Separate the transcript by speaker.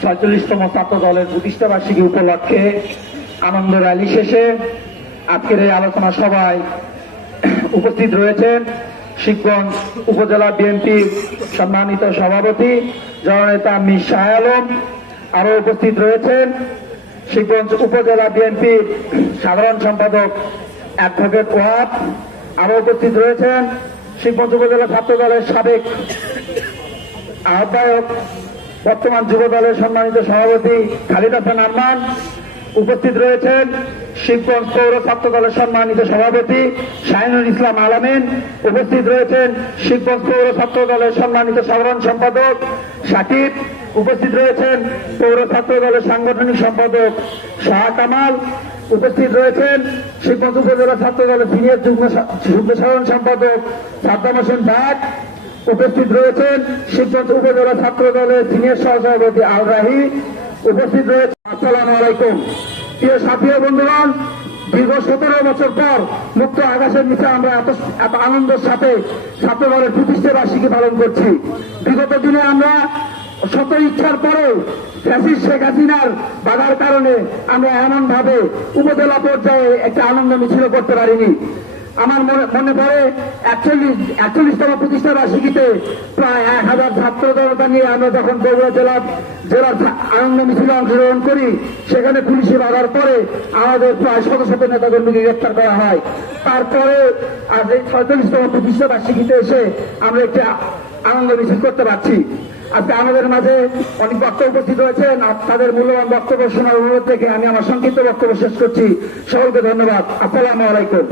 Speaker 1: ছয়চল্লিশতম ছাত্র দলের প্রতিষ্ঠা বার্ষিকী উপলক্ষে আনন্দ র্যালি শেষে আজকের এই আলোচনা সভায় উপস্থিত রয়েছেন শিবগঞ্জ উপজেলা বিএনপির সম্মানিত সভাপতি জননেতা মির শাহ আলম। আরও উপস্থিত রয়েছেন শিবগঞ্জ উপজেলা বিএনপির সাধারণ সম্পাদক অ্যাডভোকেট ওয়াব। আরও উপস্থিত রয়েছেন শিবগঞ্জ উপজেলা ছাত্র দলের সাবেক আহ্বায়ক বর্তমান যুব দলের সম্মানিত সভাপতি খালিদ হাসান আরমান উপস্থিত রয়েছেন। শিবগঞ্জ পৌর ছাত্র দলের সম্মানিত সভাপতি শাহিনুল ইসলাম আলামিন উপস্থিত রয়েছেন। শিবগঞ্জ পৌর ছাত্র দলের সম্মানিত সাধারণ সম্পাদক সাকিব উপস্থিত রয়েছেন। পৌর ছাত্র দলের সাংগঠনিক সম্পাদক শাহ কামাল উপস্থিত রয়েছেন। শিবগঞ্জ উপজেলা ছাত্র দলের সিনিয়র যুগ্ম যুগ্ম সাধারণ সম্পাদক সাদ্দাম হোসেন ভাট উপস্থিত রয়েছেন শিবগঞ্জ উপজেলা ছাত্র দলের সিনিয়র সহসভাপতি আল রাহি। উপস্থিত রয়েছে আসসালামু আলাইকুম। প্রিয় সাথী বন্ধুগণ, দীর্ঘ সতেরো বছর পর মুক্ত আকাশের নিচে আমরা এত এত আনন্দের সাথে ছাত্র দলের প্রতিষ্ঠা বার্ষিকী পালন করছি। বিগত দিনে আমরা শত ইচ্ছার পরেও ফ্যাসিস শেখ হাসিনার বাধার কারণে আমরা এমন ভাবে উপজেলা পর্যায়ে একটা আনন্দ মিছিল করতে পারিনি। আমার মনে পড়ে একচল্লিশ একচল্লিশতম প্রতিষ্ঠা বার্ষিকীতে প্রায় এক হাজার ছাত্র জনতা নিয়ে আমরা যখন বগুড়া জেলার জেলার আনন্দ মিছিলে অংশগ্রহণ করি, সেখানে পুলিশে বাধার পরে আমাদের প্রায় শত শত নেতাকর্মীকে গ্রেপ্তার করা হয়। তারপরে আজ এই ছয়চল্লিশতম প্রতিষ্ঠা বার্ষিকীতে এসে আমরা একটি আনন্দ মিছিল করতে পারছি। আজকে আমাদের মাঝে অনেক বক্তব্য উপস্থিত রয়েছেন আর তাদের মূল্যবান বক্তব্য শোনার অনুরোধ থেকে আমি আমার সংক্ষিপ্ত বক্তব্য শেষ করছি। সকলকে ধন্যবাদ। আসসালামু আলাইকুম।